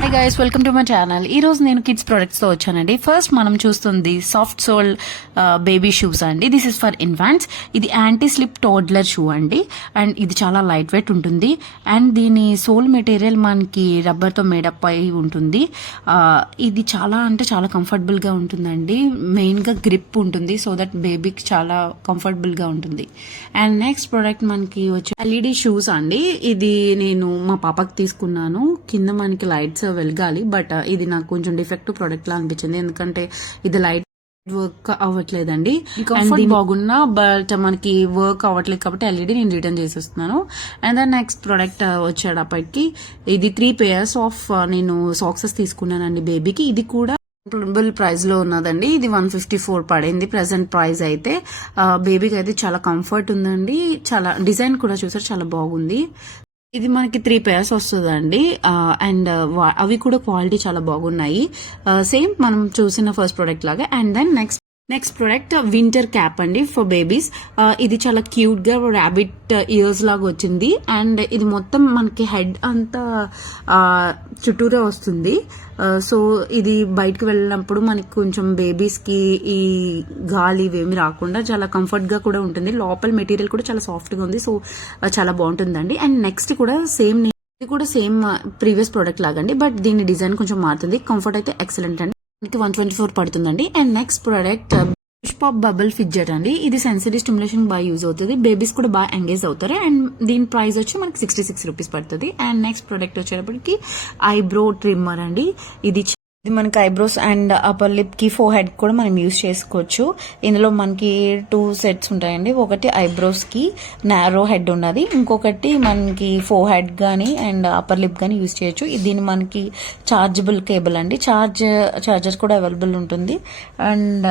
Hi guys, welcome to my channel. ఈ రోజు నేను కిడ్స్ ప్రొడక్ట్స్ తో వచ్చానండి. ఫస్ట్ మనం చూస్తుంది సాఫ్ట్ సోల్ బేబీ షూస్ అండి. This is for infants. ఇది యాంటీ స్లిప్ టోడ్లర్ షూ అండి. అండ్ ఇది చాలా లైట్ వెయిట్ ఉంటుంది. అండ్ దీని సోల్ మెటీరియల్ మనకి రబ్బర్ తో మేడప్ అయి ఉంటుంది. ఇది చాలా అంటే చాలా కంఫర్టబుల్ గా ఉంటుందండి. మెయిన్ గా గ్రిప్ ఉంటుంది, సో దట్ బేబీకి చాలా కంఫర్టబుల్ గా ఉంటుంది. అండ్ నెక్స్ట్ ప్రోడక్ట్ మనకి వచ్చి ఎల్ఈడి షూస్ అండి. ఇది నేను మా పాపకి తీసుకున్నాను. కింద మనకి లైట్స్ వెలగాలి, బట్ ఇది నాకు కొంచెం డిఫెక్టివ్ ప్రోడక్ట్ లా అనిపించింది, ఎందుకంటే ఇది లైట్ వర్క్ అవ్వట్లేదండి. కంఫర్ట్ బాగున్నా బట్ మనకి వర్క్ అవ్వట్లేదు కాబట్టి ఎల్ఈడి నేను రిటర్న్ చేసేస్తున్నాను. అండ్ దెన్ నెక్స్ట్ ప్రోడక్ట్ వచ్చేటప్పటికి ఇది 3 pairs ఆఫ్ నేను సాక్సెస్ తీసుకున్నానండి బేబీకి. ఇది కూడా రీజనబుల్ ప్రైస్ లో ఉన్నదండి. ఇది 154 పడింది ప్రెసెంట్ ప్రైస్ అయితే. బేబీకి అయితే చాలా కంఫర్ట్ ఉందండి. చాలా డిజైన్ కూడా చూసారు, చాలా బాగుంది. ఇది మనకి 3 pairs వస్తుందండి. అండ్ అవి కూడా క్వాలిటీ చాలా బాగున్నాయి, సేమ్ మనం చూసిన ఫస్ట్ ప్రోడక్ట్ లాగా. And then next product winter cap అండి ఫర్ బేబీస్. ఇది చాలా క్యూట్ గా ర్యాబిట్ ఇయర్స్ లాగా వచ్చింది. అండ్ ఇది మొత్తం మనకి హెడ్ అంతా చుట్టూరా వస్తుంది. సో ఇది బయటకు వెళ్ళినప్పుడు మనకి కొంచెం బేబీస్ కి ఈ గాలి ఇవేమి రాకుండా చాలా కంఫర్ట్ గా కూడా ఉంటుంది. లోపల మెటీరియల్ కూడా చాలా సాఫ్ట్ గా ఉంది, సో చాలా బాగుంటుందండి. అండ్ నెక్స్ట్ కూడా ఇది కూడా సేమ్ ప్రీవియస్ ప్రోడక్ట్ లాగండి, బట్ దీని డిజైన్ కొంచెం మారుతుంది. కంఫర్ట్ అయితే ఎక్సలెంట్ అండి. మనకి 124 పడుతుందండి. And next product push pop bubble fidget అండి. ఇది సెన్సిటీ స్టిమ్యులేషన్ బాగా యూజ్ అవుతుంది. బేబీస్ కూడా బాగా ఎంగేజ్ అవుతారు. అండ్ దీని ప్రైస్ వచ్చి మనకి 66 రూపీస్ పడుతుంది. అండ్ నెక్స్ట్ ప్రోడక్ట్ వచ్చేటప్పటికి ఐబ్రో ట్రిమ్మర్ అండి. ఇది మనకి ఐబ్రోస్ అండ్ అప్పర్ లిప్ కి ఫోర్ హెడ్ కూడా మనం యూజ్ చేసుకోవచ్చు. ఇందులో మనకి 2 సెట్స్ ఉంటాయండి. ఒకటి ఐబ్రోస్ కి నారో హెడ్ ఉన్నది, ఇంకొకటి మనకి ఫోర్ హెడ్ గానీ అండ్ అప్పర్ లిప్ గానీ యూజ్ చేయొచ్చు. దీని మనకి చార్జబుల్ కేబుల్ అండి. చార్జర్ కూడా అవైలబుల్ ఉంటుంది. అండ్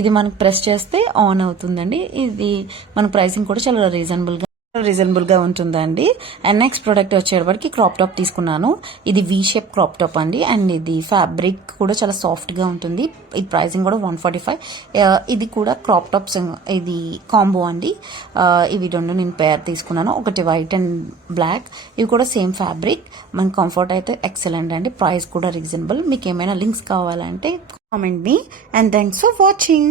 ఇది మనకి ప్రెస్ చేస్తే ఆన్ అవుతుందండి. ఇది మన ప్రైసింగ్ కూడా చాలా రీజనబుల్ గా ఉంటుందండి. అండ్ నెక్స్ట్ ప్రోడక్ట్ వచ్చేటప్పటికి క్రాప్ టాప్ తీసుకున్నాను. ఇది వి షేప్ క్రాప్ టాప్ అండి. అండ్ ఇది ఫ్యాబ్రిక్ కూడా చాలా సాఫ్ట్ గా ఉంటుంది. ఇది ప్రైసింగ్ కూడా 145. ఇది కూడా క్రాప్ టాప్స్, ఇది కాంబో అండి. ఇవి రెండు నేను పేర్ తీసుకున్నాను, ఒకటి వైట్ అండ్ బ్లాక్. ఇవి కూడా సేమ్ ఫ్యాబ్రిక్. మన కంఫర్ట్ అయితే ఎక్సలెంట్ అండి. ప్రైస్ కూడా రీజనబుల్. మీకు ఏమైనా లింక్స్ కావాలంటే comment me. And thanks for watching.